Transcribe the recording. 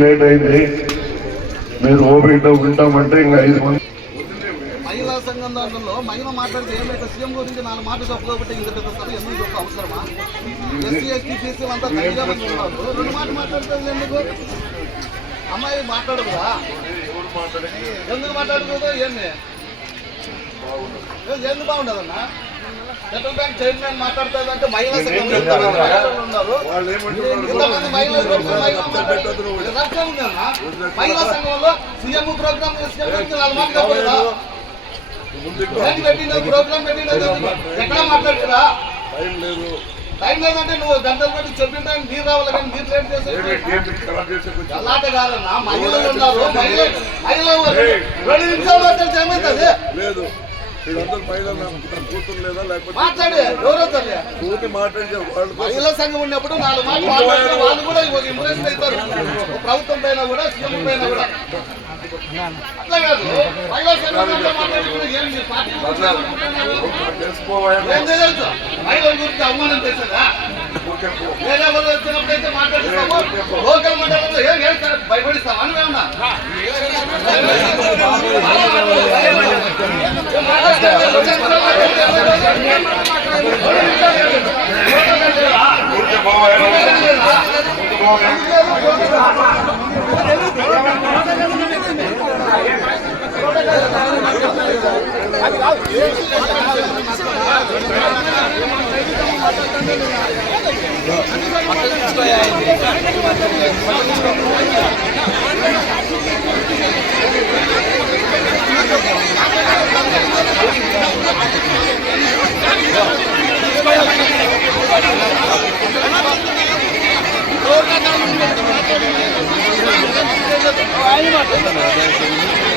Late అయింది. మీరు ఓపికతో ఉంటామంటే ఇంకా 5 మంది మహిళా సంఘం దాంట్లో మహిళ మాట్లాడితే ఏమైతే సీఎం గురించి 4 మాటలు చెప్పకపోతే ఇంత పెద్ద సభ ఎందుకు చెప్ప అవసరమా? ఎస్సీ ఎస్టీ బీసీలు అంతా తల్లిగా మంది ఉన్నారు, 2 మాటలు మాట్లాడుతుంది ఎందుకు? అమ్మాయి మాట్లాడదురా, ఎందుకు మాట్లాడుతుందో ఏమి ఎందుకు బాగుండదన్నా? సెంట్రల్ బ్యాంక్ చైర్మన్ మాట్లాడుతుందంటే మహిళా సంఘం ఉన్నారు, ఇంతమంది మహిళలు ఉందన్నా. మహిళా సంఘంలో సీఎం ప్రోగ్రామ్ ప్రోగ్రామ్ పెట్టినది ఎక్కడ మాట్లాడుతురా? టైం లేదంటే నువ్వు గంటలు పెట్టి చెప్పిన టైం మీరు రావాలి, కానీ మీరు లేట్ చేసే అలాంటి కాదన్నా. మహిళలు ఉన్నారు, మహిళలు 2 నిమిషాలు మాట్లాడితే ఏమవుతుంది? లేదు మహిళా సంఘం ఉన్నప్పుడు 4 మాటలు మాట్లాడితే వాళ్ళు కూడా ఇంప్రెషన్ అవుతారు, ప్రభుత్వం పైన కూడా సీఎం పైన కూడా. అట్లా కాదు, మహిళా సంఘం మాట్లాడుతున్నా ఏం పార్టీ ఏం చేయవచ్చు? మహిళల గురించి అవమానం చేశారా? వేరే వాళ్ళు వచ్చినప్పుడు అయితే మాట్లాడిస్తాము, లోకల్ మండలంలో ఏం భయపడిస్తాం అని ఏమన్నా?